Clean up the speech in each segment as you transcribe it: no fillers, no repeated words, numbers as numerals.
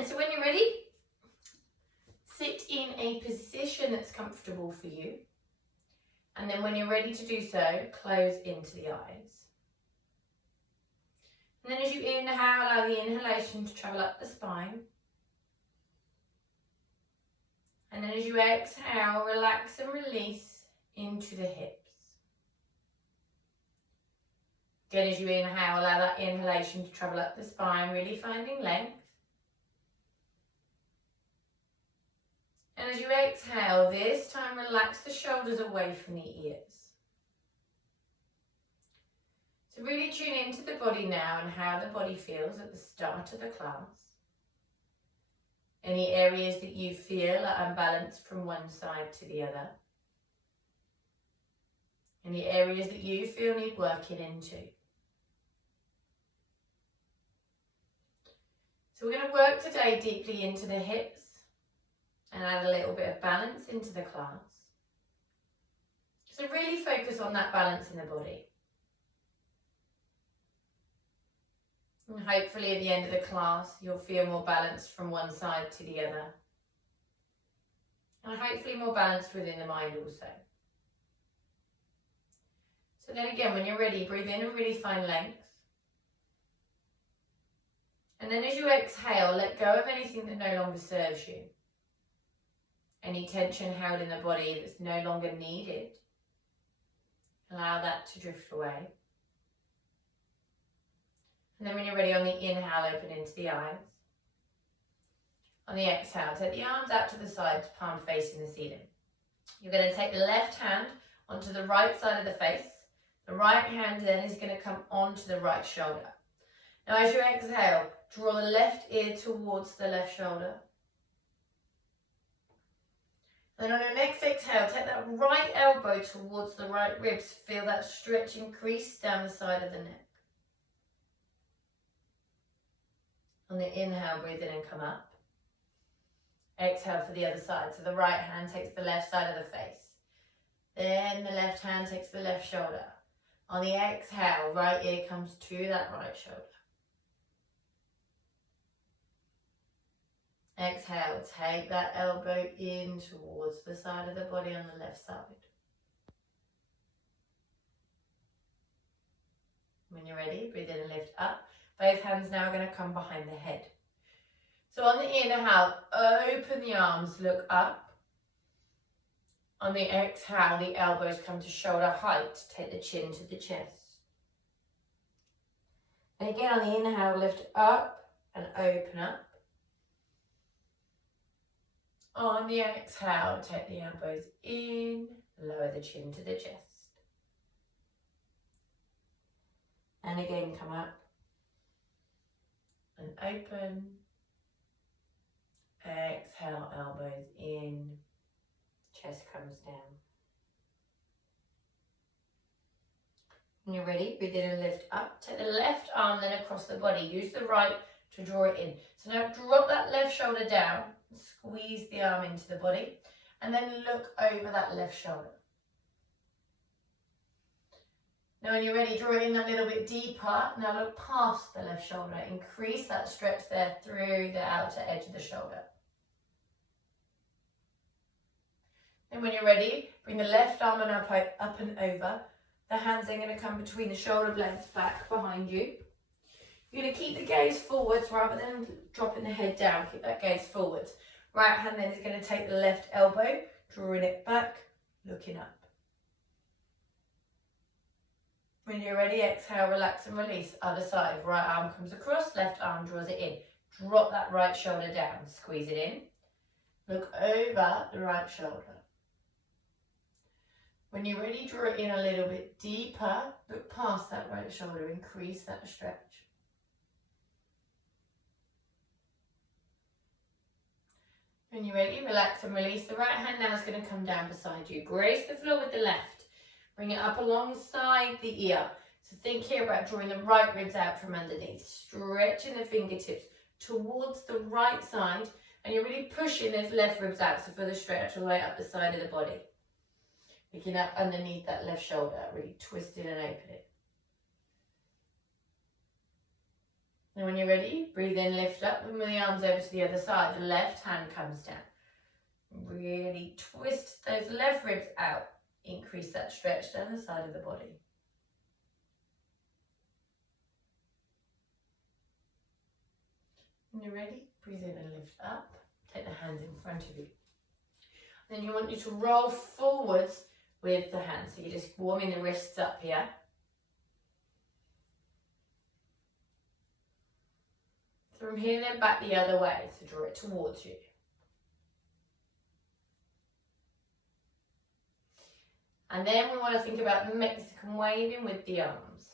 then, so when you're ready, sit in a position that's comfortable for you. And then when you're ready to do so, close into the eyes. And then as you inhale, allow the inhalation to travel up the spine. And then as you exhale, relax and release into the hips. Again, as you inhale, allow that inhalation to travel up the spine, really finding length. And as you exhale, this time relax the shoulders away from the ears. So really tune into the body now and how the body feels at the start of the class. Any areas that you feel are unbalanced from one side to the other. Any areas that you feel need working into. So we're going to work today deeply into the hips and add a little bit of balance into the class. So really focus on that balance in the body. And hopefully at the end of the class, you'll feel more balanced from one side to the other. And hopefully more balanced within the mind also. So then again, when you're ready, breathe in and really find length. And then as you exhale, let go of anything that no longer serves you. Any tension held in the body that's no longer needed, allow that to drift away. And then when you're ready, on the inhale, open into the eyes. On the exhale, take the arms out to the sides, palm facing the ceiling. You're going to take the left hand onto the right side of the face. The right hand then is going to come onto the right shoulder. Now as you exhale, draw the left ear towards the left shoulder. Then on your next exhale, take that right elbow towards the right ribs. Feel that stretch increase down the side of the neck. On the inhale, breathe in and come up. Exhale for the other side. So the right hand takes the left side of the face. Then the left hand takes the left shoulder. On the exhale, right ear comes to that right shoulder. Exhale, take that elbow in towards the side of the body on the left side. When you're ready, breathe in and lift up. Both hands now are going to come behind the head. So on the inhale, open the arms, look up. On the exhale, the elbows come to shoulder height. Take the chin to the chest. And again on the inhale, lift up and open up. On the exhale, take the elbows in, lower the chin to the chest. And again, come up and open. Exhale, elbows in, chest comes down. When you're ready, breathe in and lift up. Take the left arm then across the body. Use the right to draw it in. So now drop that left shoulder down. Squeeze the arm into the body and then look over that left shoulder. Now when you're ready, draw it in a little bit deeper. Now look past the left shoulder. Increase that stretch there through the outer edge of the shoulder. And when you're ready, bring the left arm and up and over. The hands are going to come between the shoulder blades back behind you. You're going to keep the gaze forwards rather than dropping the head down. Keep that gaze forwards. Right hand then is going to take the left elbow, drawing it back, looking up. When you're ready, exhale, relax and release. Other side, right arm comes across, left arm draws it in. Drop that right shoulder down, squeeze it in. Look over the right shoulder. When you're ready, draw it in a little bit deeper. Look past that right shoulder, increase that stretch. When you're ready, relax and release. The right hand now is going to come down beside you. Brace the floor with the left. Bring it up alongside the ear. So think here about drawing the right ribs out from underneath. Stretching the fingertips towards the right side. And you're really pushing those left ribs out. So feel the stretch all the way up the side of the body. Picking up underneath that left shoulder. Really twist it and open it. And when you're ready, breathe in, lift up, and with the arms over to the other side, the left hand comes down. Really twist those left ribs out. Increase that stretch down the side of the body. When you're ready, breathe in and lift up. Take the hands in front of you. Then you want you to roll forwards with the hands. So you're just warming the wrists up here. From here, then back the other way. So draw it towards you. And then we want to think about the Mexican waving with the arms.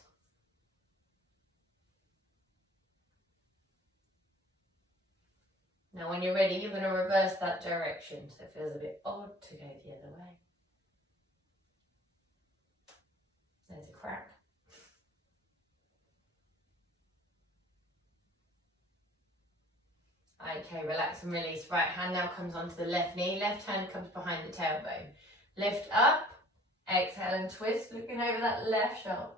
Now when you're ready, you're going to reverse that direction, so it feels a bit odd to go the other way. There's a crack. Okay, relax and release. Right hand now comes onto the left knee, left hand comes behind the tailbone. Lift up, exhale and twist, looking over that left shoulder.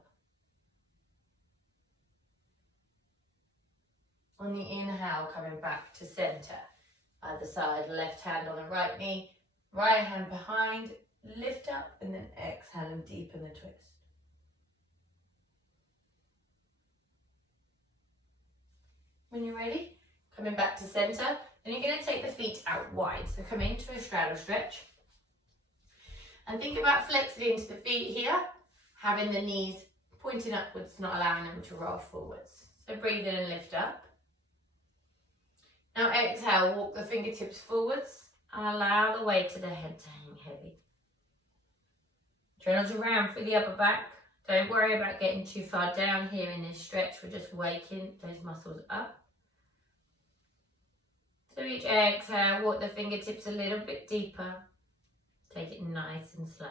On the inhale, coming back to center. Other side, left hand on the right knee, right hand behind, lift up and then exhale and deepen the twist. When you're ready, coming back to center, then you're going to take the feet out wide. So come into a straddle stretch. And think about flexing into the feet here, having the knees pointing upwards, not allowing them to roll forwards. So breathe in and lift up. Now exhale, walk the fingertips forwards and allow the weight of the head to hang heavy. Try not to round through the upper back. Don't worry about getting too far down here in this stretch. We're just waking those muscles up. So each exhale, walk the fingertips a little bit deeper. Take it nice and slow.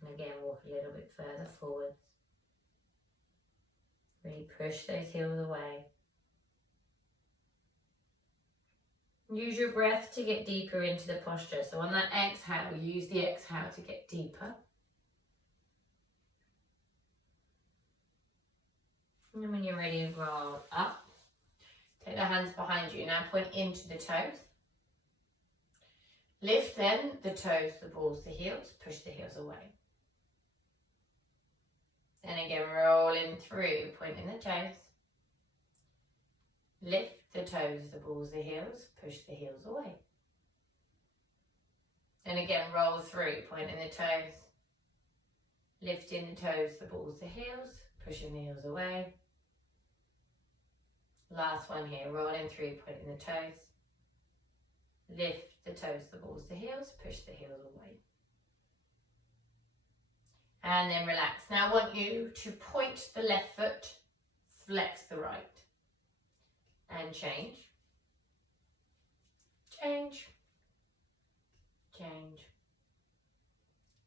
And again, walk a little bit further forwards. Really push those heels away. Use your breath to get deeper into the posture. So on that exhale, use the exhale to get deeper. And then when you're ready, roll up. Take the hands behind you. Now point into the toes. Lift then the toes, the balls, the heels. Push the heels away. Then again, rolling through, pointing the toes. Lift the toes, the balls, the heels. Push the heels away. Then again, roll through, pointing the toes. Lifting the toes, the balls, the heels. Pushing the heels away. Last one here, rolling through, pointing the toes. Lift the toes, the balls, the heels. Push the heels away. And then relax. Now I want you to point the left foot, flex the right. And change. Change. Change.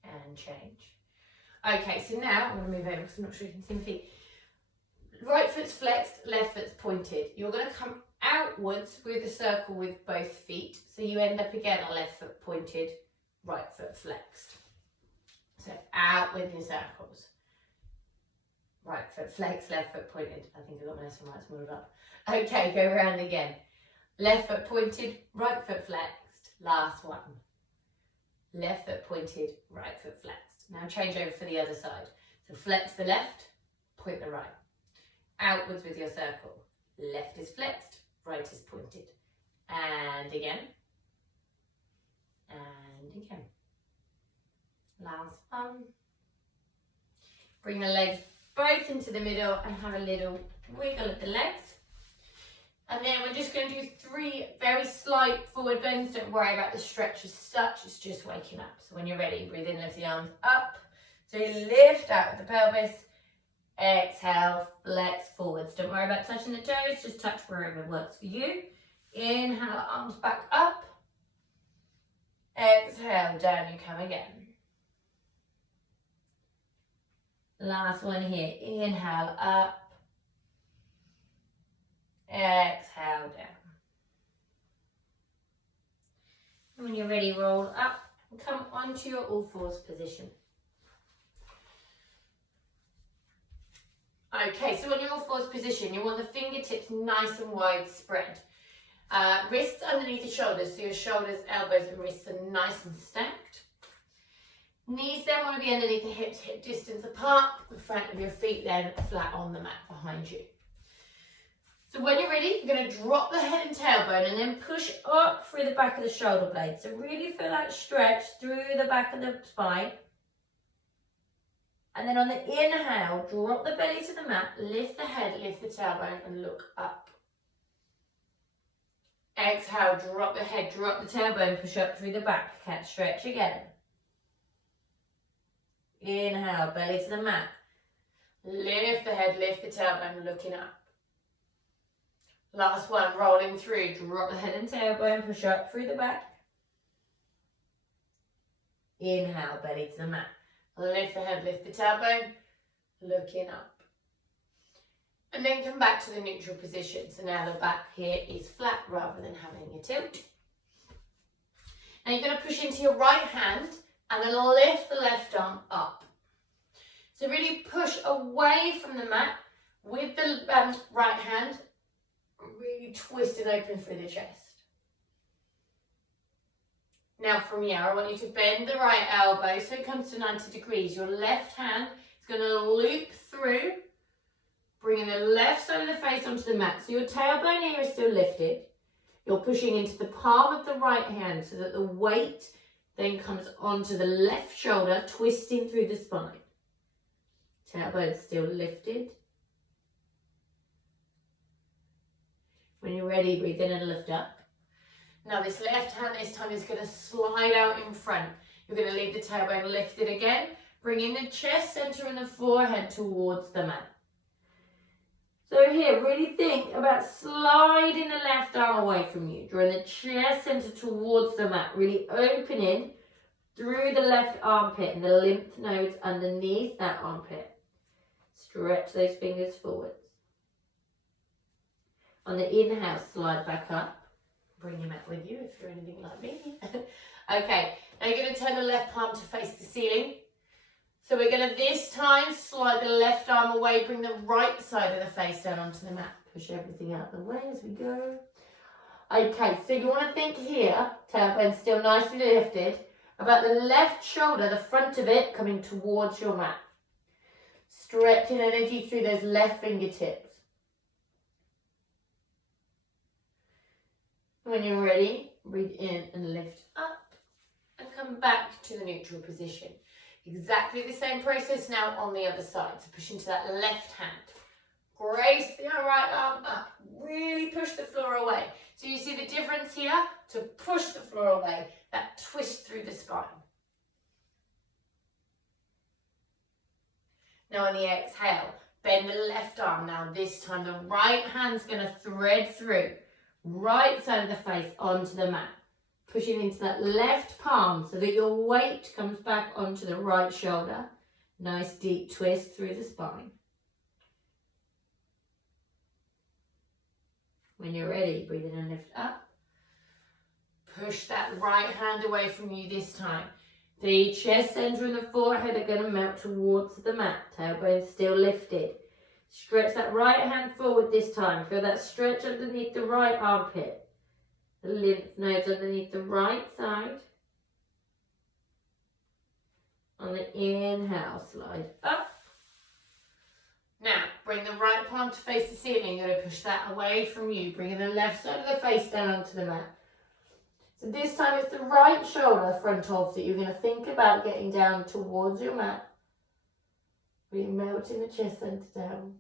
And change. Okay, so now I'm going to move over because I'm not sure you can see my feet. Right foot's flexed, left foot's pointed. You're going to come outwards with a circle with both feet. So you end up again on left foot pointed, right foot flexed. So out with your circles. Right foot flexed, left foot pointed. I think I got my left and right's muddled up. Okay, go around again. Left foot pointed, right foot flexed. Last one. Left foot pointed, right foot flexed. Now change over for the other side. So flex the left, point the right. Outwards with your circle. Left is flexed, right is pointed. And again. And again. Last one. Bring the legs both into the middle and have a little wiggle of the legs. And then we're just going to do 3 very slight forward bends. Don't worry about the stretch as such, it's just waking up. So when you're ready, breathe in, lift the arms up. So you lift out with the pelvis. Exhale, flex forwards. Don't worry about touching the toes, just touch wherever works for you. Inhale, arms back up. Exhale, down you come again. Last one here, inhale up. Exhale down. And when you're ready, roll up and come onto your all fours position. Okay, so on your all fours position, you want the fingertips nice and wide spread. Wrists underneath your shoulders, so your shoulders, elbows and wrists are nice and stacked. Knees then want to be underneath the hips, hip distance apart. The front of your feet then flat on the mat behind you. So when you're ready, you're going to drop the head and tailbone and then push up through the back of the shoulder blade. So really feel that stretch through the back of the spine. And then on the inhale, drop the belly to the mat, lift the head, lift the tailbone and look up. Exhale, drop the head, drop the tailbone, push up through the back, cat stretch again. Inhale, belly to the mat. Lift the head, lift the tailbone, looking up. Last one, rolling through, drop the head and tailbone, push up through the back. Inhale, belly to the mat. Lift the head, lift the tailbone, looking up. And then come back to the neutral position. So now the back here is flat rather than having a tilt. Now you're going to push into your right hand and then lift the left arm up. So really push away from the mat with the right hand, really twist and open through the chest. Now from here, I want you to bend the right elbow so it comes to 90 degrees. Your left hand is going to loop through, bringing the left side of the face onto the mat. So your tailbone here is still lifted. You're pushing into the palm of the right hand so that the weight then comes onto the left shoulder, twisting through the spine. Tailbone still lifted. When you're ready, breathe in and lift up. Now this left hand this time is going to slide out in front. You're going to leave the tailbone lifted again, bringing the chest center and the forehead towards the mat. So here, really think about sliding the left arm away from you, drawing the chest center towards the mat, really opening through the left armpit and the lymph nodes underneath that armpit. Stretch those fingers forwards. On the inhale, slide back up. Bring your mat with you if you're anything like me. Okay, now you're going to turn the left palm to face the ceiling. So we're going to this time slide the left arm away, bring the right side of the face down onto the mat. Push everything out of the way as we go. Okay, so you want to think here, tailbone still nicely lifted, about the left shoulder, the front of it coming towards your mat. Stretching energy through those left fingertips. When you're ready, breathe in and lift up and come back to the neutral position. Exactly the same process now on the other side. So push into that left hand. Grace the right arm up. Really push the floor away. So you see the difference here? To push the floor away. That twist through the spine. Now on the exhale, bend the left arm. Now this time the right hand's going to thread through. Right side of the face onto the mat. Pushing into that left palm so that your weight comes back onto the right shoulder. Nice deep twist through the spine. When you're ready, breathe in and lift up. Push that right hand away from you this time. The chest center and the forehead are going to melt towards the mat. Tailbone still lifted. Stretch that right hand forward this time. Feel that stretch underneath the right armpit. The lymph nodes underneath the right side. On the inhale, slide up. Now, bring the right palm to face the ceiling. You're going to push that away from you. Bringing the left side of the face down onto the mat. So this time it's the right shoulder front of that you're going to think about getting down towards your mat. Really melting the chest center down.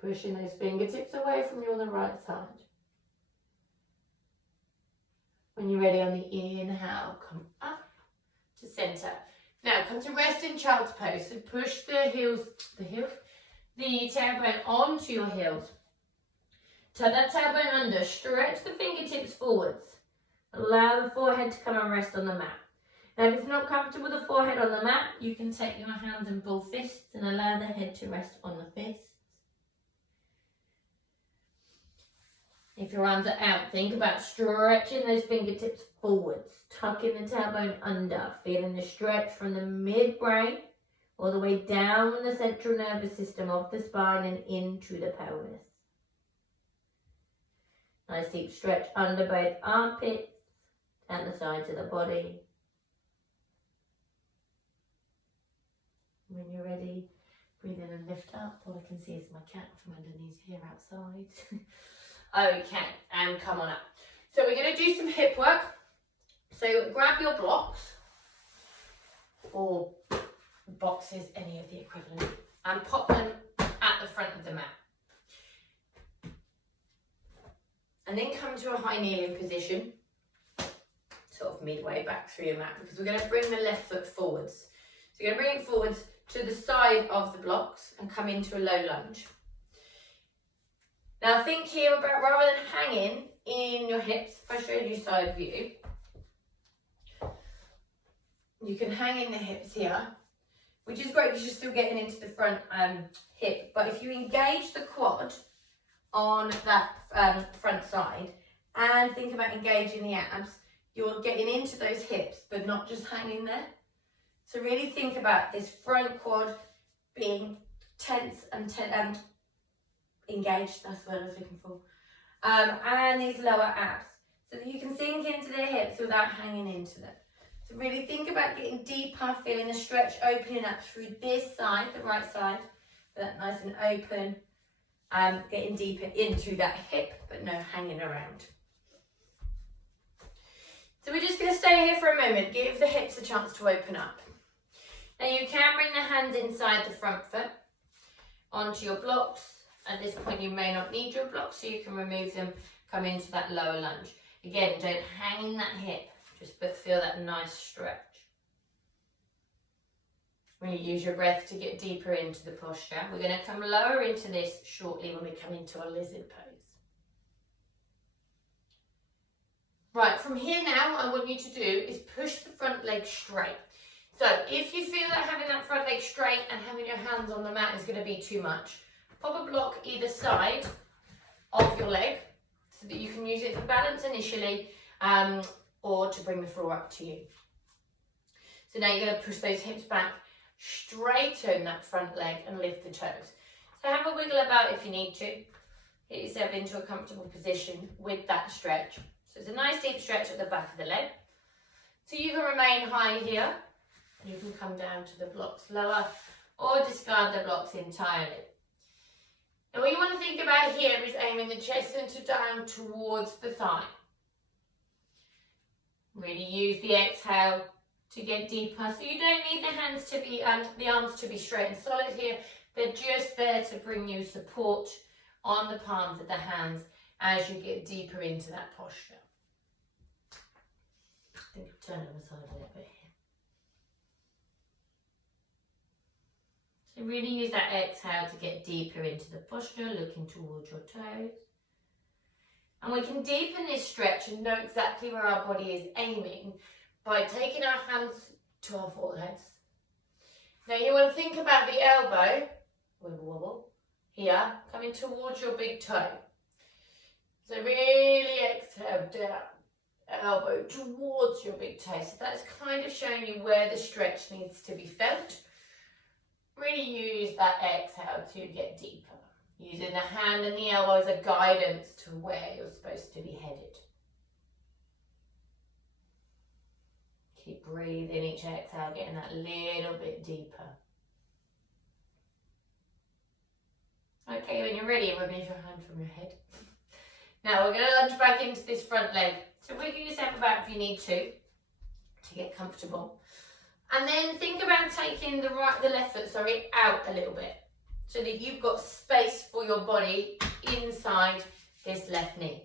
Pushing those fingertips away from you on the right side. When you're ready on the inhale, come up to center. Now come to rest in child's pose. So push the tailbone onto your heels. Turn that tailbone under. Stretch the fingertips forwards. Allow the forehead to come and rest on the mat. Now if it's not comfortable with the forehead on the mat, you can take your hands and ball fists and allow the head to rest on the fists. If your arms are out, think about stretching those fingertips forwards, tucking the tailbone under, feeling the stretch from the midbrain all the way down the central nervous system of the spine and into the pelvis. Nice deep stretch under both armpits and the sides of the body. When you're ready, breathe in and lift up. All I can see is my cat from underneath here outside. Okay, and come on up. So we're going to do some hip work. So grab your blocks, or boxes, any of the equivalent, and pop them at the front of the mat. And then come to a high kneeling position, sort of midway back through your mat, because we're going to bring the left foot forwards. So you're going to bring it forwards to the side of the blocks and come into a low lunge. Now think here about, rather than hanging in your hips, if I showed you side view, you can hang in the hips here, which is great because you're still getting into the front hip. But if you engage the quad on that front side and think about engaging the abs, you're getting into those hips, but not just hanging there. So really think about this front quad being tense and engaged, that's what I was looking for. And these lower abs, so that you can sink into the hips without hanging into them. So really think about getting deeper, feeling the stretch opening up through this side, the right side, that nice and open, getting deeper into that hip, but no hanging around. So we're just going to stay here for a moment, give the hips a chance to open up. Now you can bring the hands inside the front foot onto your blocks. At this point you may not need your blocks, so you can remove them, come into that lower lunge. Again, don't hang in that hip, just but feel that nice stretch. Really use your breath to get deeper into the posture. We're going to come lower into this shortly when we come into our lizard pose. Right, from here now, what I want you to do is push the front leg straight. So if you feel that having that front leg straight and having your hands on the mat is going to be too much, pop a block either side of your leg so that you can use it for balance initially, or to bring the floor up to you. So now you're going to push those hips back, straighten that front leg and lift the toes. So have a wiggle about if you need to. Get yourself into a comfortable position with that stretch. So it's a nice deep stretch at the back of the leg. So you can remain high here. You can come down to the blocks lower or discard the blocks entirely. Now what you want to think about here is aiming the chest center down towards the thigh. Really use the exhale to get deeper. So you don't need the hands to be the arms to be straight and solid here. They're just there to bring you support on the palms of the hands as you get deeper into that posture. I think I'll turn on the side a little bit here. So really use that exhale to get deeper into the posture, looking towards your toes. And we can deepen this stretch and know exactly where our body is aiming by taking our hands to our foreheads. Now you want to think about the elbow, wiggle wobble, here, coming towards your big toe. So really exhale down, elbow towards your big toe. So that's kind of showing you where the stretch needs to be felt. Really use that exhale to get deeper. Using the hand and the elbow as a guidance to where you're supposed to be headed. Keep breathing each exhale, getting that little bit deeper. Okay, when you're ready, remove your hand from your head. Now we're going to lunge back into this front leg. So wiggle yourself about if you need to get comfortable. And then think about taking the left foot, out a little bit, so that you've got space for your body inside this left knee.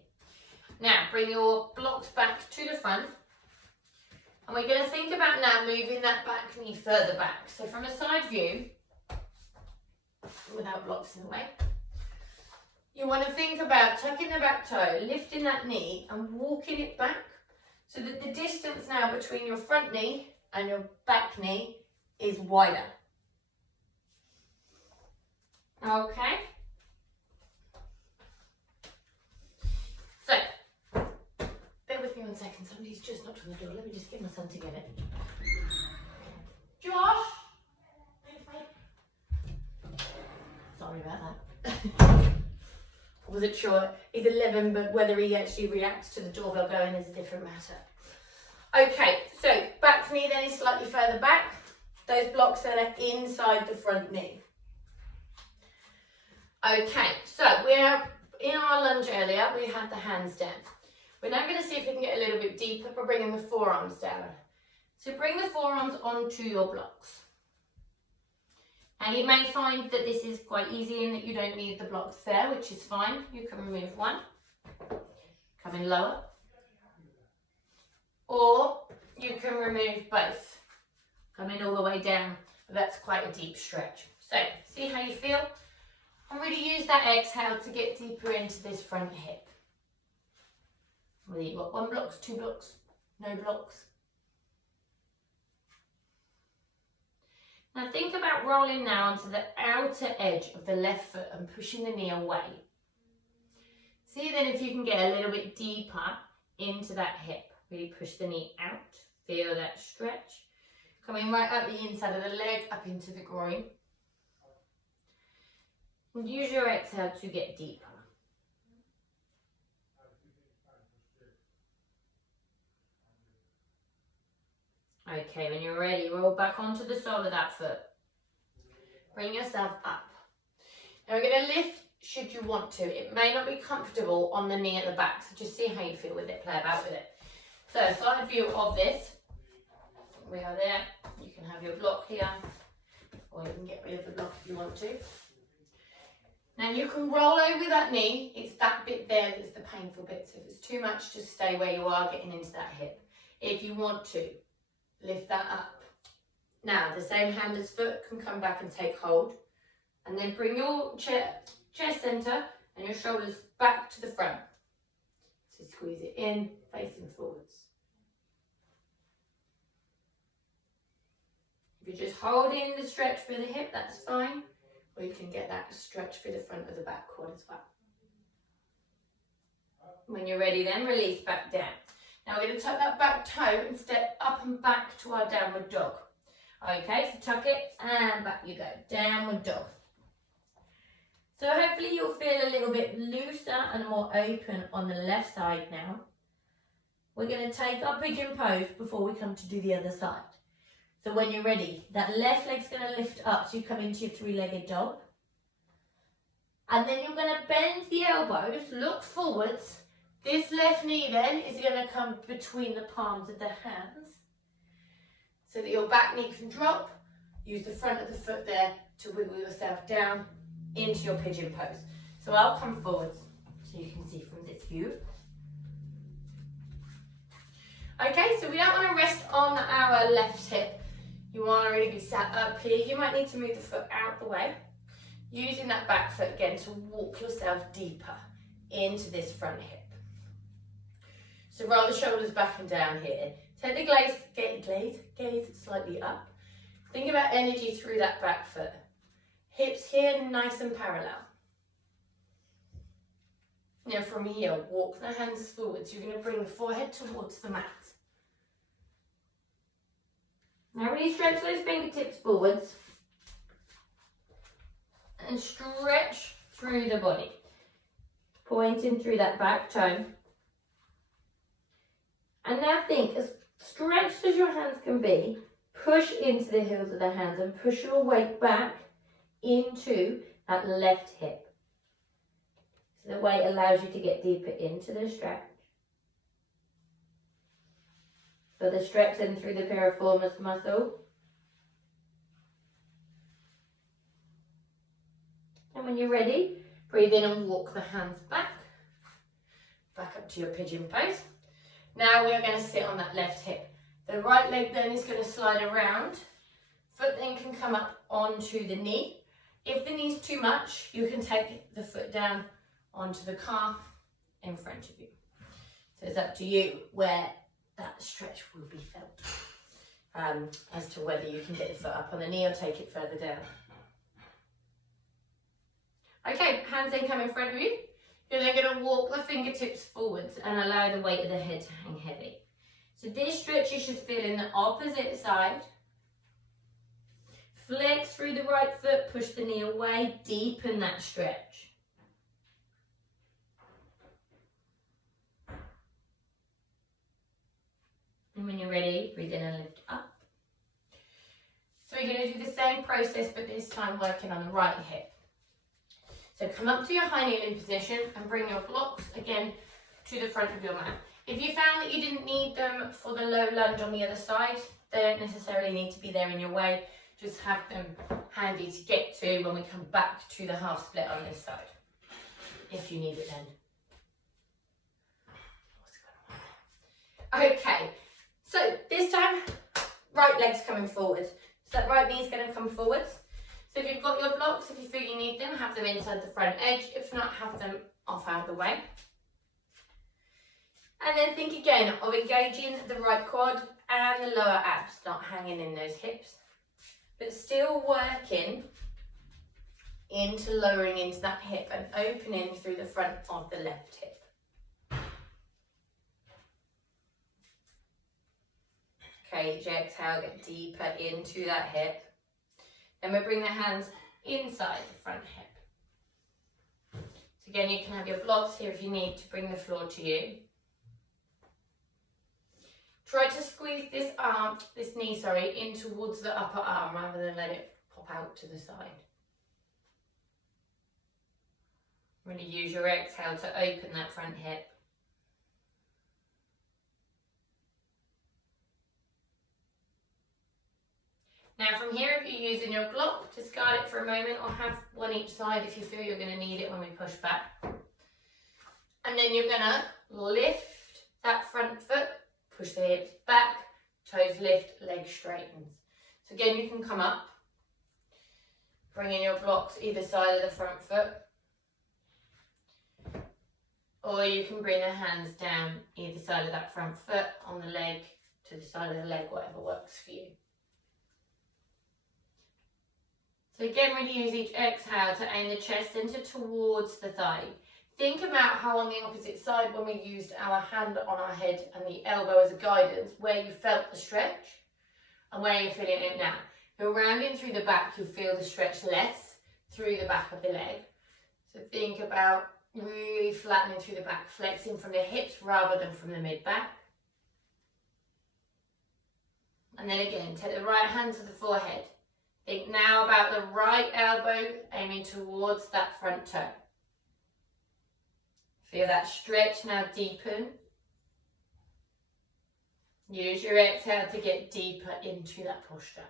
Now bring your blocks back to the front. And we're going to think about now moving that back knee further back. So from a side view, without blocks in the way, you want to think about tucking the back toe, lifting that knee and walking it back so that the distance now between your front knee and your back knee is wider. Okay. So, bear with me 1 second. Somebody's just knocked on the door. Let me just get my son to get it. Josh! Thanks, mate. Sorry about that. I wasn't sure. He's 11, but whether he actually reacts to the doorbell going is a different matter. Okay, so back knee then is slightly further back. Those blocks then are inside the front knee. Okay, so we're in our lunge earlier, we had the hands down. We're now going to see if we can get a little bit deeper by bringing the forearms down. So bring the forearms onto your blocks. And you may find that this is quite easy and that you don't need the blocks there, which is fine. You can remove one, come in lower, or you can remove both, come in all the way down. But that's quite a deep stretch. So see how you feel? And really use that exhale to get deeper into this front hip. Whether you've got 1 block, 2 blocks, no blocks. Now think about rolling now onto the outer edge of the left foot and pushing the knee away. See then if you can get a little bit deeper into that hip. Really push the knee out, feel that stretch. Coming right up the inside of the leg, up into the groin. And use your exhale to get deeper. Okay, when you're ready, roll back onto the sole of that foot. Bring yourself up. Now we're going to lift should you want to. It may not be comfortable on the knee at the back, so just see how you feel with it, play about with it. So side view of this. We are there. You can have your block here, or you can get rid of the block if you want to. Now you can roll over that knee. It's that bit there that's the painful bit. So if it's too much, just stay where you are, getting into that hip. If you want to, lift that up. Now the same hand as foot can come back and take hold. And then bring your chest center and your shoulders back to the front. So squeeze it in, facing forwards. If you're just holding the stretch for the hip, that's fine. Or you can get that stretch for the front of the back quad as well. When you're ready then, release back down. Now we're going to tuck that back toe and step up and back to our downward dog. Okay, so tuck it and back you go. Downward dog. So hopefully you'll feel a little bit looser and more open on the left side now. We're going to take our pigeon pose before we come to do the other side. So when you're ready, that left leg's going to lift up so you come into your 3-legged dog. And then you're going to bend the elbows, look forwards. This left knee then is going to come between the palms of the hands so that your back knee can drop. Use the front of the foot there to wiggle yourself down into your pigeon pose. So I'll come forwards so you can see from this view. Okay, so we don't want to rest on our left hip. You want to really be sat up here. You might need to move the foot out the way. Using that back foot again to walk yourself deeper into this front hip. So roll the shoulders back and down here. Take the gaze slightly up. Think about energy through that back foot. Hips here nice and parallel. Now from here, walk the hands forwards. You're going to bring the forehead towards the mat. Now really stretch those fingertips forwards and stretch through the body. Pointing through that back toe. And now think, as stretched as your hands can be, push into the heels of the hands and push your weight back into that left hip. So the weight allows you to get deeper into the stretch. So the stretch in through the piriformis muscle. And when you're ready, breathe in and walk the hands back. Back up to your pigeon pose. Now we're going to sit on that left hip. The right leg then is going to slide around. Foot then can come up onto the knee. If the knee's too much, you can take the foot down onto the calf in front of you. So it's up to you where that stretch will be felt. As to whether you can get the foot up on the knee or take it further down. Okay, hands then come in front of you. You're then going to walk the fingertips forwards and allow the weight of the head to hang heavy. So this stretch you should feel in the opposite side. Flex through the right foot, push the knee away, deepen that stretch. And when you're ready, breathe in and lift up. So we're going to do the same process, but this time working on the right hip. So come up to your high kneeling position and bring your blocks again to the front of your mat. If you found that you didn't need them for the low lunge on the other side, they don't necessarily need to be there in your way. Just have them handy to get to when we come back to the half split on this side, if you need it then. Okay, so this time, right leg's coming forward. So that right knee's going to come forwards. So if you've got your blocks, if you feel you need them, have them inside the front edge. If not, have them off out of the way. And then think again of engaging the right quad and the lower abs, not hanging in those hips, but still working into lowering into that hip and opening through the front of the left hip. Okay, each exhale, get deeper into that hip. Then we bring the hands inside the front hip. So again, you can have your blocks here if you need to bring the floor to you. Try to squeeze this knee, in towards the upper arm rather than let it pop out to the side. Really use your exhale to open that front hip. Now from here, if you're using your block, discard it for a moment or have one each side if you feel you're going to need it when we push back. And then you're going to lift that front foot, push the hips back, toes lift, leg straightens. So again, you can come up, bring in your blocks either side of the front foot, or you can bring the hands down either side of that front foot on the leg to the side of the leg, whatever works for you. So again, really use each exhale to aim the chest center towards the thigh. Think about how on the opposite side, when we used our hand on our head and the elbow as a guidance, where you felt the stretch and where you're feeling it now. If you're rounding through the back, you'll feel the stretch less through the back of the leg. So think about really flattening through the back, flexing from the hips rather than from the mid-back. And then again, take the right hand to the forehead. Think now about the right elbow aiming towards that front toe. Feel that stretch now deepen. Use your exhale to get deeper into that posture.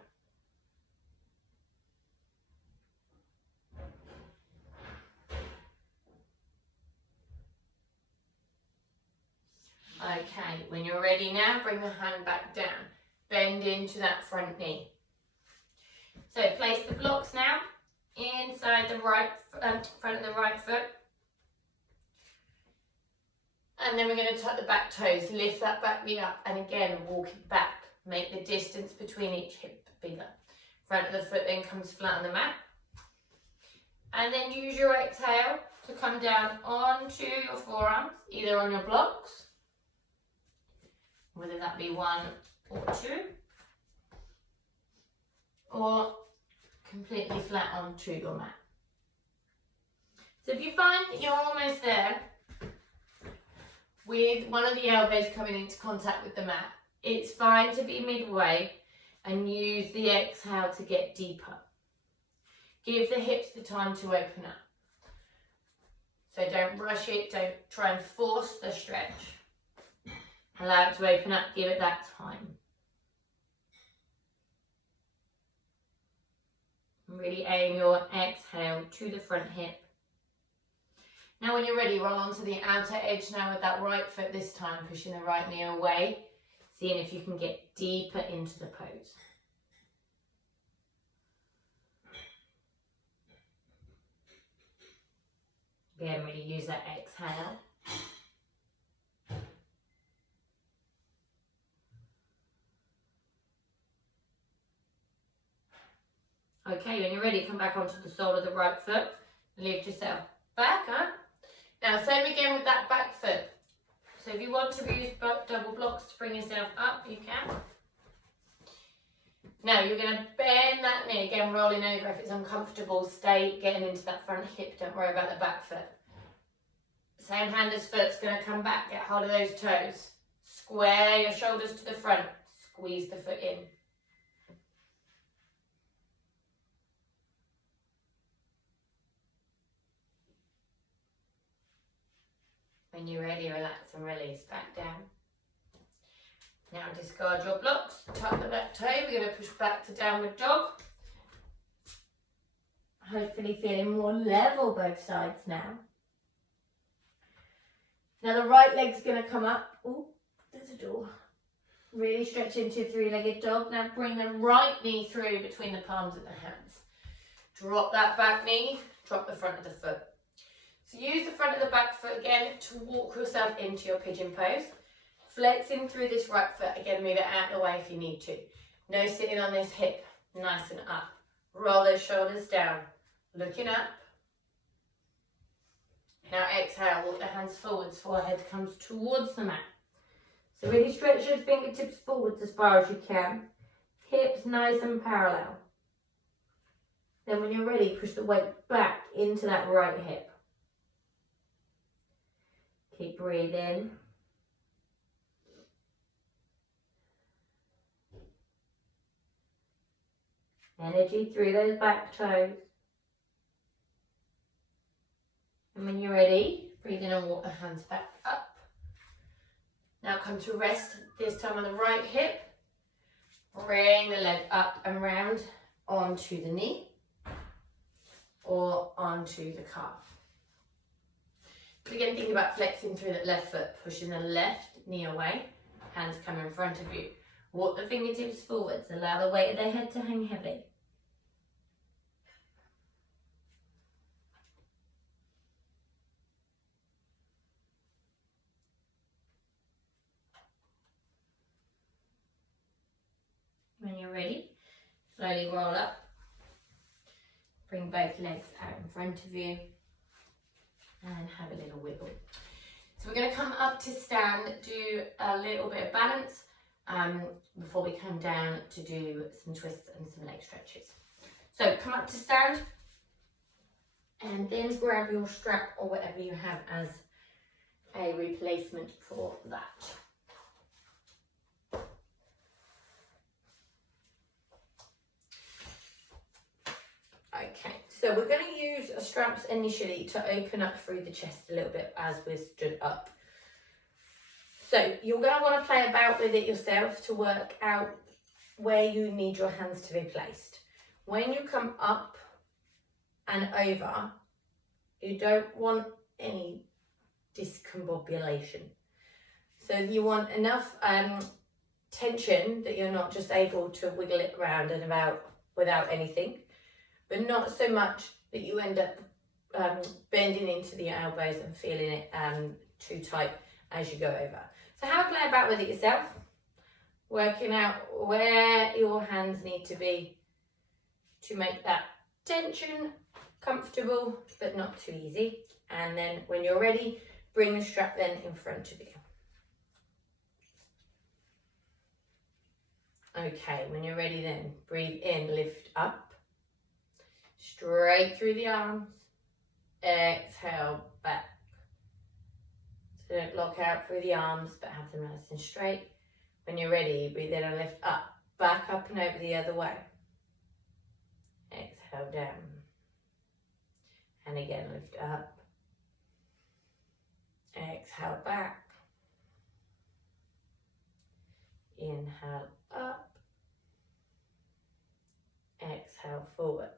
Okay, when you're ready now, bring the hand back down. Bend into that front knee. So place the blocks now inside the right front of the right foot. And then we're going to tuck the back toes, lift that back knee up, and again walk it back. Make the distance between each hip bigger. Front of the foot then comes flat on the mat. And then use your exhale to come down onto your forearms, either on your blocks, whether that be one or two, or completely flat onto your mat. So if you find that you're almost there, with one of the elbows coming into contact with the mat, it's fine to be midway and use the exhale to get deeper. Give the hips the time to open up. So don't rush it, don't try and force the stretch. Allow it to open up, give it that time. Really aim your exhale to the front hip. Now when you're ready, roll onto the outer edge now with that right foot this time, pushing the right knee away, seeing if you can get deeper into the pose. Again, really use that exhale. Okay, when you're ready, come back onto the sole of the right foot, lift yourself back up. Now, same again with that back foot. So if you want to use double blocks to bring yourself up, you can. Now you're going to bend that knee, again rolling over if it's uncomfortable, stay getting into that front hip, don't worry about the back foot. Same hand as foot's going to come back, get hold of those toes. Square your shoulders to the front, squeeze the foot in. When you're ready, relax and release back down. Now discard your blocks, tuck the back toe, we're going to push back to downward dog. Hopefully feeling more level both sides now. Now the right leg's going to come up. Oh, there's a door. Really stretch into a three-legged dog. Now bring the right knee through between the palms of the hands. Drop that back knee, drop the front of the foot. So use the front of the back foot again to walk yourself into your pigeon pose. Flexing through this right foot, again move it out of the way if you need to. No sitting on this hip, nice and up. Roll those shoulders down, looking up. Now exhale, walk the hands forwards, forehead comes towards the mat. So really stretch those fingertips forwards as far as you can. Hips nice and parallel. Then when you're ready, push the weight back into that right hip. Keep breathing. Energy through those back toes. And when you're ready, breathe in and walk the hands back up. Now come to rest, this time on the right hip. Bring the leg up and round onto the knee or onto the calf. But again, think about flexing through that left foot, pushing the left knee away, hands come in front of you. Walk the fingertips forwards, allow the weight of the head to hang heavy. When you're ready, slowly roll up. Bring both legs out in front of you and have a little wiggle. So we're going to come up to stand, do a little bit of balance before we come down to do some twists and some leg stretches. So come up to stand and then grab your strap or whatever you have as a replacement for that. Okay, so we're going to use straps initially to open up through the chest a little bit as we're stood up. So you're going to want to play about with it yourself to work out where you need your hands to be placed. When you come up and over, you don't want any discombobulation. So you want enough tension that you're not just able to wiggle it around and about without anything, but not so much that you end up bending into the elbows and feeling it too tight as you go over. So have a play about with it yourself, working out where your hands need to be to make that tension comfortable but not too easy. And then when you're ready, bring the strap then in front of you. Okay, when you're ready then, breathe in, lift up, straight through the arms, exhale back. So don't lock out through the arms, but have them nice and straight. When you're ready, breathe in and lift up, back up and over the other way. Exhale down. And again, lift up. Exhale back. Inhale up. Exhale forwards.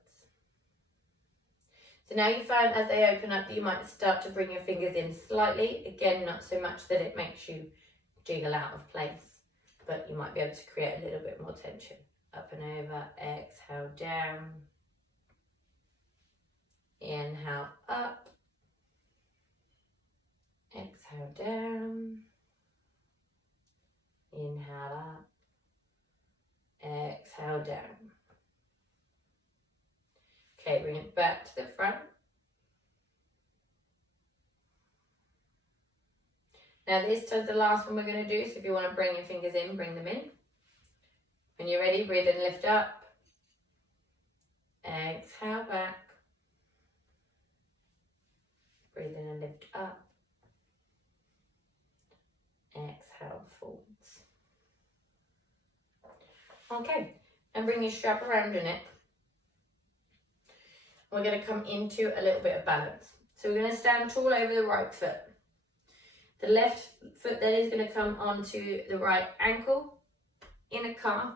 So now you find as they open up that you might start to bring your fingers in slightly. Again, not so much that it makes you jiggle out of place, but you might be able to create a little bit more tension. Up and over, exhale down. Inhale up. Exhale down. Inhale up. Exhale down. Okay, bring it back to the front. Now this is the last one we're going to do, so if you want to bring your fingers in, bring them in. When you're ready, breathe in, lift up. Exhale back. Breathe in and lift up. Exhale forwards. Okay, and bring your strap around your neck. We're going to come into a little bit of balance. So we're going to stand tall over the right foot. The left foot then is going to come onto the right ankle, inner calf,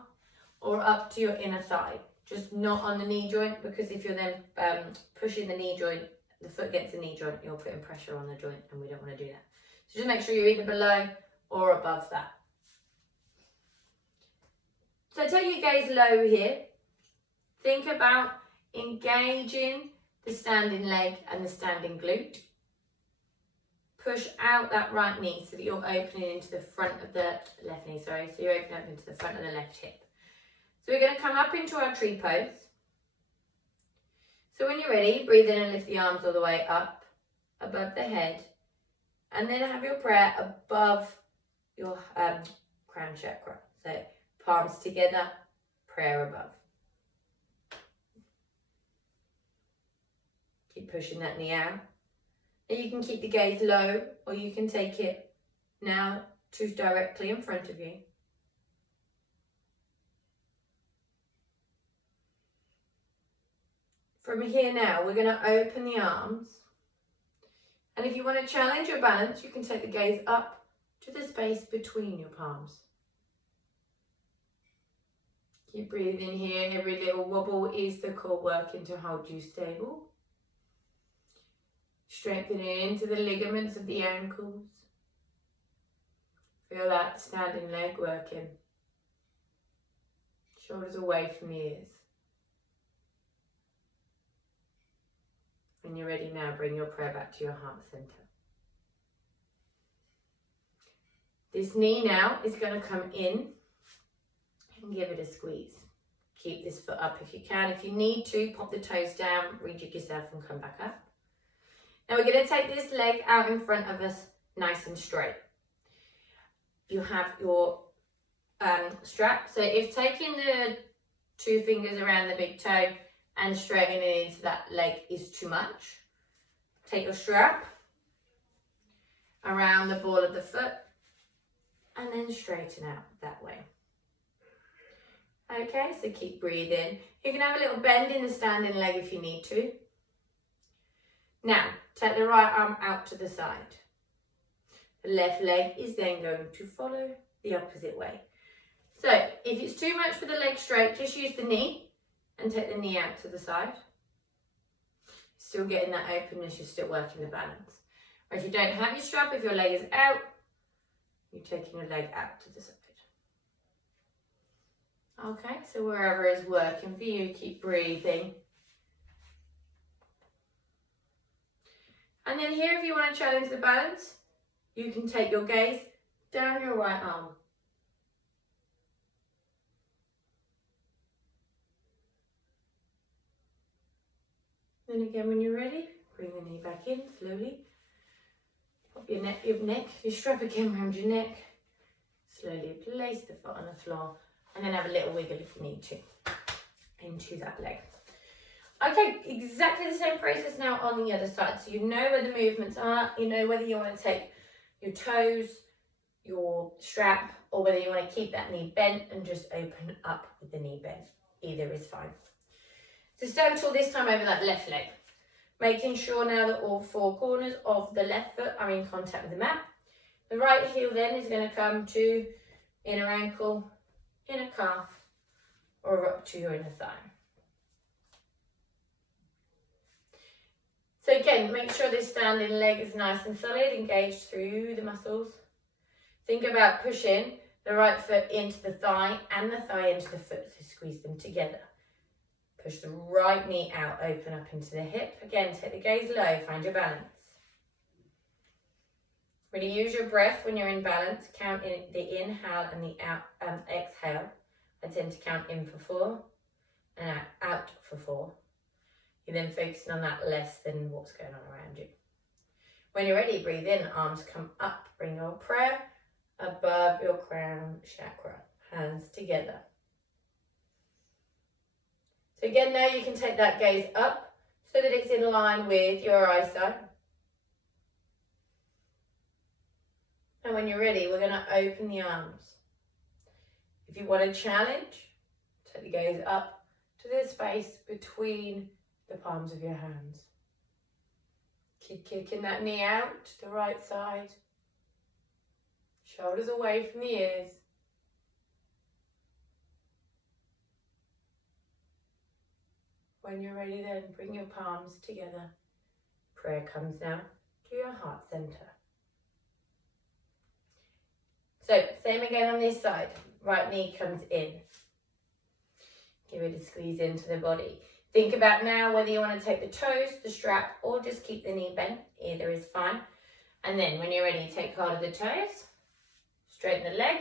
or up to your inner thigh. Just not on the knee joint, because if you're then pushing the knee joint, the foot gets the knee joint, you're putting pressure on the joint, and we don't want to do that. So just make sure you're either below or above that. So take your gaze low here. Think about engaging the standing leg and the standing glute. Push out that right knee so that you're opening into the front of the left knee, So you're opening up into the front of the left hip. So we're going to come up into our tree pose. So when you're ready, breathe in and lift the arms all the way up, above the head. And then have your prayer above your crown chakra. So palms together, prayer above. Keep pushing that knee out. And you can keep the gaze low, or you can take it now to directly in front of you. From here now, we're going to open the arms. And if you want to challenge your balance, you can take the gaze up to the space between your palms. Keep breathing here. Every little wobble is the core working to hold you stable. Strengthening into the ligaments of the ankles. Feel that standing leg working. Shoulders away from the ears. When you're ready now, bring your prayer back to your heart center. This knee now is going to come in and give it a squeeze. Keep this foot up if you can. If you need to, pop the toes down, rejig yourself and come back up. Now we're going to take this leg out in front of us nice and straight. You have your strap. So if taking the 2 fingers around the big toe and straightening into that leg is too much, take your strap around the ball of the foot and then straighten out that way. Okay, so keep breathing. You can have a little bend in the standing leg if you need to. Now, take the right arm out to the side. The left leg is then going to follow the opposite way. So, if it's too much for the leg straight, just use the knee and take the knee out to the side. Still getting that openness, you're still working the balance. Or if you don't have your strap, if your leg is out, you're taking your leg out to the side. Okay, so wherever is working for you, keep breathing. And then here, if you want to challenge the balance, you can take your gaze down your right arm. Then again, when you're ready, bring the knee back in slowly. Pop your strap again around your neck. Slowly place the foot on the floor and then have a little wiggle if you need to into that leg. Okay, exactly the same process now on the other side. So you know where the movements are, you know whether you want to take your toes, your strap, or whether you want to keep that knee bent and just open up with the knee bent. Either is fine. So stand tall this time over that left leg. Making sure now that all 4 corners of the left foot are in contact with the mat. The right heel then is going to come to inner ankle, inner calf, or up to your inner thigh. So again, make sure this standing leg is nice and solid, engaged through the muscles. Think about pushing the right foot into the thigh and the thigh into the foot, so squeeze them together. Push the right knee out, open up into the hip. Again, take the gaze low, find your balance. Really use your breath when you're in balance. Count in the inhale and the exhale. I tend to count in for 4 and out for 4. You're then focusing on that less than what's going on around you. When you're ready, breathe in, arms come up. Bring your prayer above your crown chakra. Hands together. So again, now you can take that gaze up so that it's in line with your eyesight. And when you're ready, we're going to open the arms. If you want a challenge, take the gaze up to the space between the palms of your hands. Keep kicking that knee out to the right side. Shoulders away from the ears. When you're ready then, bring your palms together. Prayer comes now to your heart center. So, same again on this side. Right knee comes in. Give it a squeeze into the body. Think about now whether you want to take the toes, the strap, or just keep the knee bent. Either is fine. And then when you're ready, take hold of the toes. Straighten the leg.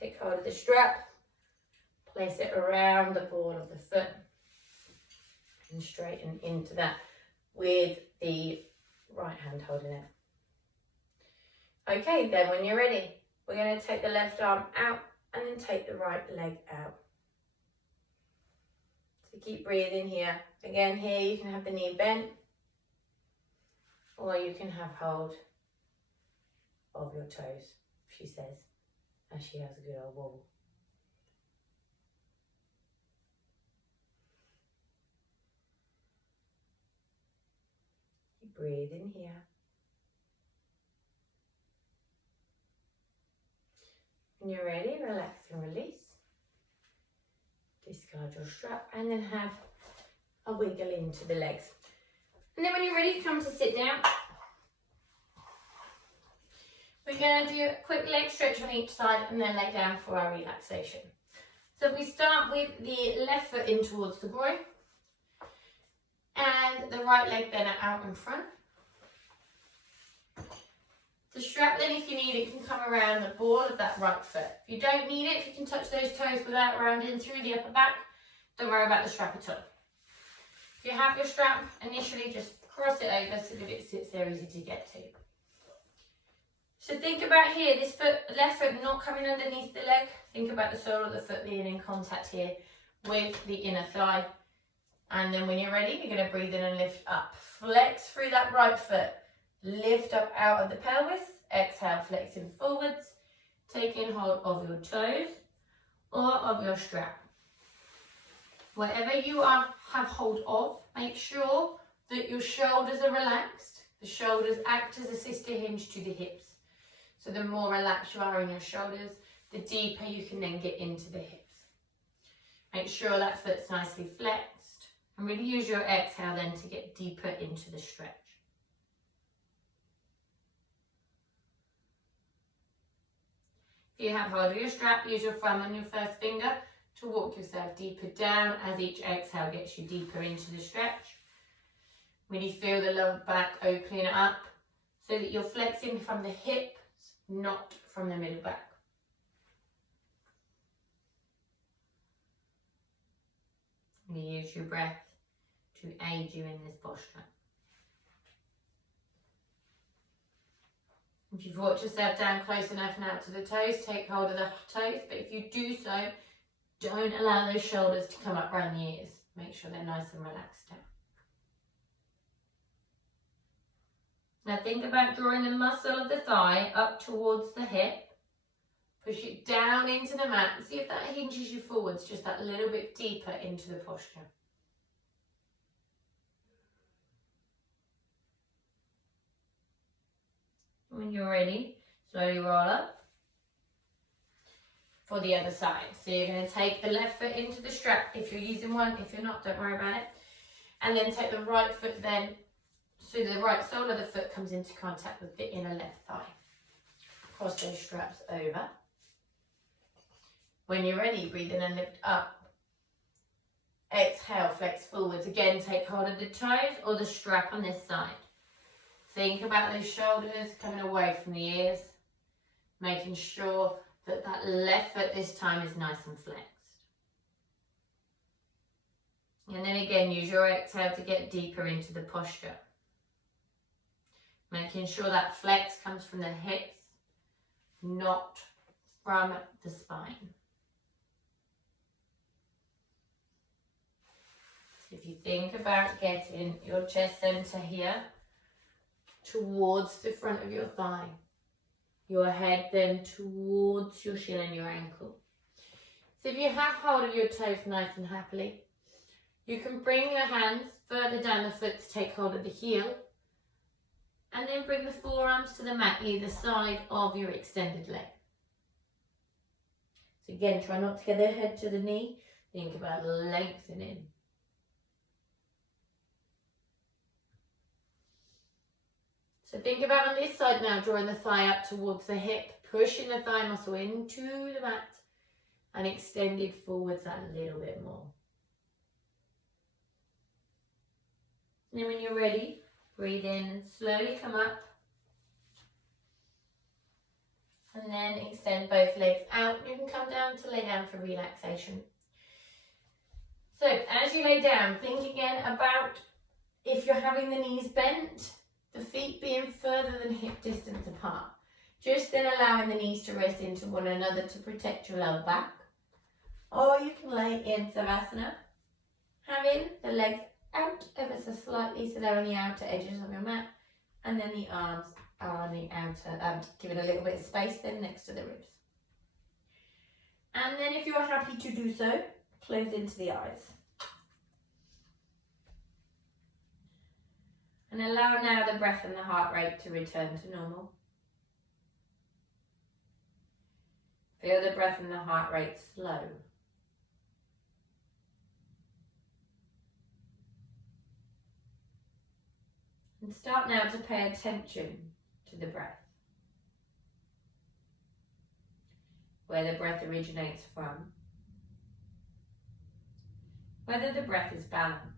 Take hold of the strap. Place it around the ball of the foot. And straighten into that with the right hand holding it. Okay, then when you're ready, we're going to take the left arm out and then take the right leg out. So keep breathing here. Again, here you can have the knee bent, or you can have hold of your toes, she says, as she has a good old wobble. Keep breathing here. When you're ready, relax and release. Discard your strap and then have a wiggle into the legs. And then when you're ready, come to sit down. We're going to do a quick leg stretch on each side and then lay down for our relaxation. So we start with the left foot in towards the groin and the right leg then out in front. The strap then, if you need it, can come around the ball of that right foot. If you don't need it, if you can touch those toes without rounding through the upper back, don't worry about the strap at all. If you have your strap, initially just cross it over so that it sits there easy to get to. So think about here, this foot, left foot not coming underneath the leg. Think about the sole of the foot being in contact here with the inner thigh. And then when you're ready, you're going to breathe in and lift up. Flex through that right foot. Lift up out of the pelvis. Exhale, flexing forwards. Taking hold of your toes or of your strap. Whatever you have hold of, make sure that your shoulders are relaxed. The shoulders act as a sister hinge to the hips. So the more relaxed you are in your shoulders, the deeper you can then get into the hips. Make sure that foot's nicely flexed. And really use your exhale then to get deeper into the stretch. If you have hold of your strap, use your thumb and your first finger to walk yourself deeper down as each exhale gets you deeper into the stretch. Really feel the lower back opening up so that you're flexing from the hips, not from the middle back. And use your breath to aid you in this posture. If you've brought yourself down close enough now to the toes, take hold of the toes, but if you do so, don't allow those shoulders to come up around the ears. Make sure they're nice and relaxed down. Now think about drawing the muscle of the thigh up towards the hip. Push it down into the mat and see if that hinges you forwards just that little bit deeper into the posture. When you're ready, slowly roll up for the other side. So you're going to take the left foot into the strap if you're using one. If you're not, don't worry about it. And then take the right foot then, so the right sole of the foot comes into contact with the inner left thigh. Cross those straps over. When you're ready, breathe in and lift up. Exhale, flex forwards. Again, take hold of the toes or the strap on this side. Think about those shoulders coming away from the ears, making sure that that left foot this time is nice and flexed. And then again, use your exhale to get deeper into the posture. Making sure that flex comes from the hips, not from the spine. If you think about getting your chest center here towards the front of your thigh, your head then towards your shin and your ankle. So if you have hold of your toes nice and happily, you can bring your hands further down the foot to take hold of the heel, and then bring the forearms to the mat either side of your extended leg. So again, try not to get the head to the knee. Think about lengthening. So think about on this side now, drawing the thigh up towards the hip, pushing the thigh muscle into the mat and extend it forwards a little bit more. And then when you're ready, breathe in and slowly come up. And then extend both legs out. You can come down to lay down for relaxation. So as you lay down, think again about if you're having the knees bent, the feet being further than hip distance apart. Just then allowing the knees to rest into one another to protect your lower back. Or you can lay in Savasana, having the legs out ever so slightly so they're on the outer edges of your mat, and then the arms are on the outer, giving a little bit of space then next to the ribs. And then if you're happy to do so, close into the eyes. And allow now the breath and the heart rate to return to normal. Feel the breath and the heart rate slow. And start now to pay attention to the breath. Where the breath originates from. Whether the breath is balanced.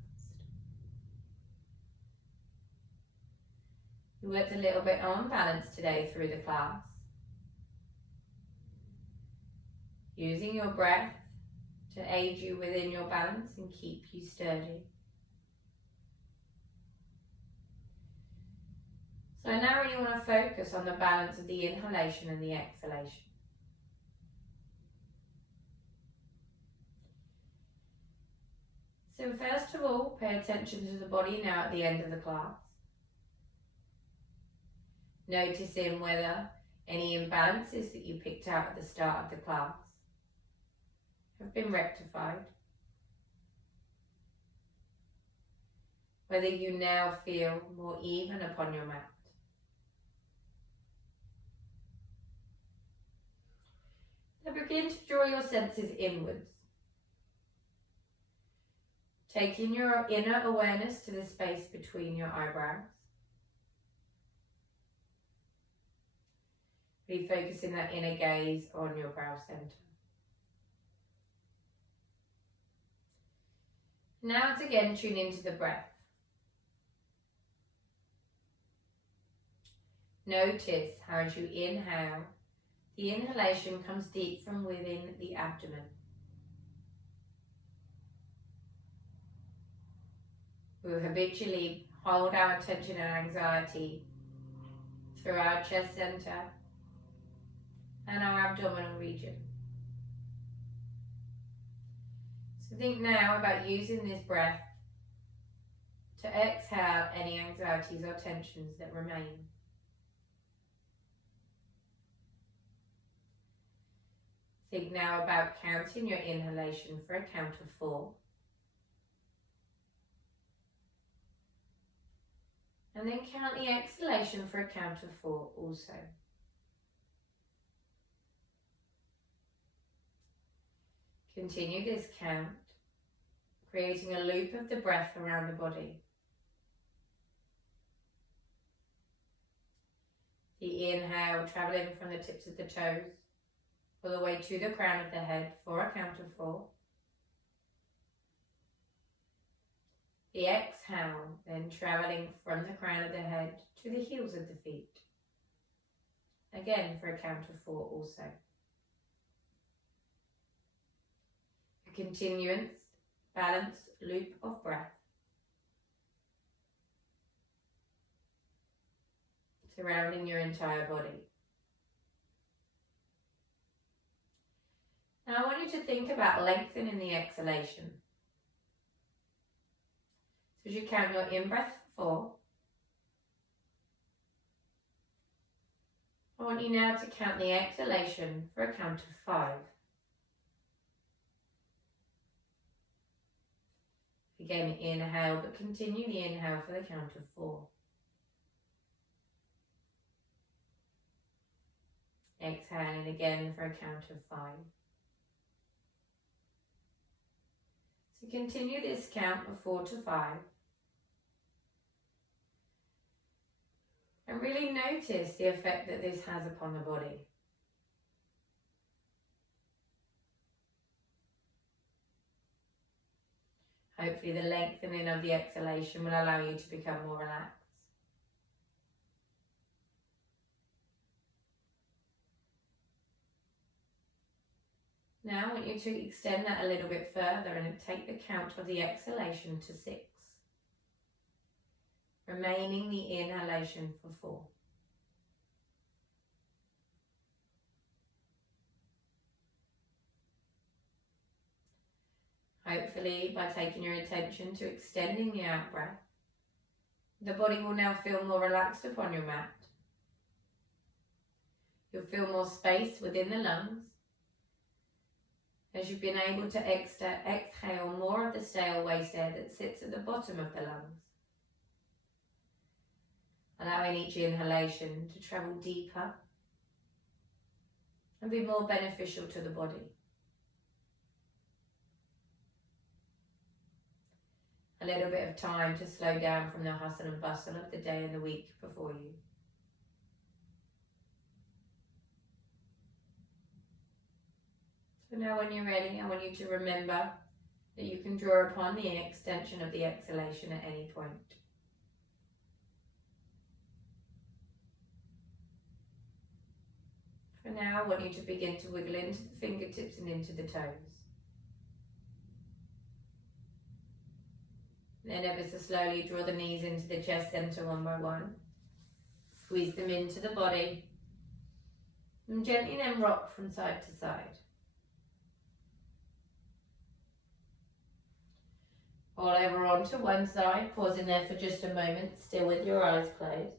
We worked a little bit on balance today through the class. Using your breath to aid you within your balance and keep you sturdy. So I now really want to focus on the balance of the inhalation and the exhalation. So first of all, pay attention to the body now at the end of the class. Noticing whether any imbalances that you picked out at the start of the class have been rectified. Whether you now feel more even upon your mat. Now begin to draw your senses inwards. Taking your inner awareness to the space between your eyebrows. Refocusing that inner gaze on your brow center. Now once again, tune into the breath. Notice how as you inhale, the inhalation comes deep from within the abdomen. We will habitually hold our attention and anxiety through our chest center and our abdominal region. So think now about using this breath to exhale any anxieties or tensions that remain. Think now about counting your inhalation for a count of 4. And then count the exhalation for a count of 4 also. Continue this count, creating a loop of the breath around the body. The inhale travelling from the tips of the toes all the way to the crown of the head for a count of 4. The exhale then travelling from the crown of the head to the heels of the feet. Again for a count of 4 also. A continuous, balanced loop of breath. Surrounding your entire body. Now I want you to think about lengthening the exhalation. As you count your in-breath for 4, I want you now to count the exhalation for a count of 5. Again, inhale, but continue the inhale for the count of 4. Exhaling again for a count of 5. So continue this count of 4 to 5. And really notice the effect that this has upon the body. Hopefully the lengthening of the exhalation will allow you to become more relaxed. Now I want you to extend that a little bit further and take the count of the exhalation to 6. Remaining the inhalation for 4. Hopefully, by taking your attention to extending the out-breath, the body will now feel more relaxed upon your mat. You'll feel more space within the lungs as you've been able to exhale more of the stale waste air that sits at the bottom of the lungs, allowing each inhalation to travel deeper and be more beneficial to the body. A little bit of time to slow down from the hustle and bustle of the day and the week before you. So now when you're ready, I want you to remember that you can draw upon the extension of the exhalation at any point. For now, I want you to begin to wiggle into the fingertips and into the toes. Then ever so slowly draw the knees into the chest center one by one. Squeeze them into the body. And gently then rock from side to side. All over onto one side, pausing there for just a moment, still with your eyes closed.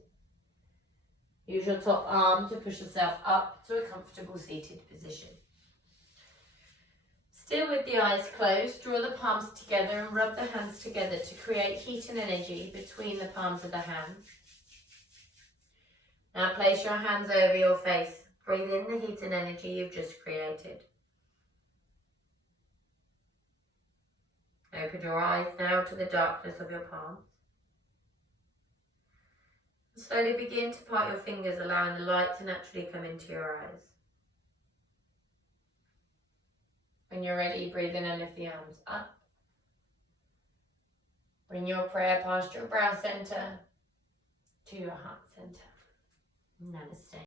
Use your top arm to push yourself up to a comfortable seated position. Still with the eyes closed, draw the palms together and rub the hands together to create heat and energy between the palms of the hands. Now place your hands over your face. Breathe in the heat and energy you've just created. Open your eyes now to the darkness of your palms. Slowly begin to part your fingers, allowing the light to naturally come into your eyes. When you're ready, breathe in and lift the arms up. Bring your prayer past your brow center to your heart center. Namaste.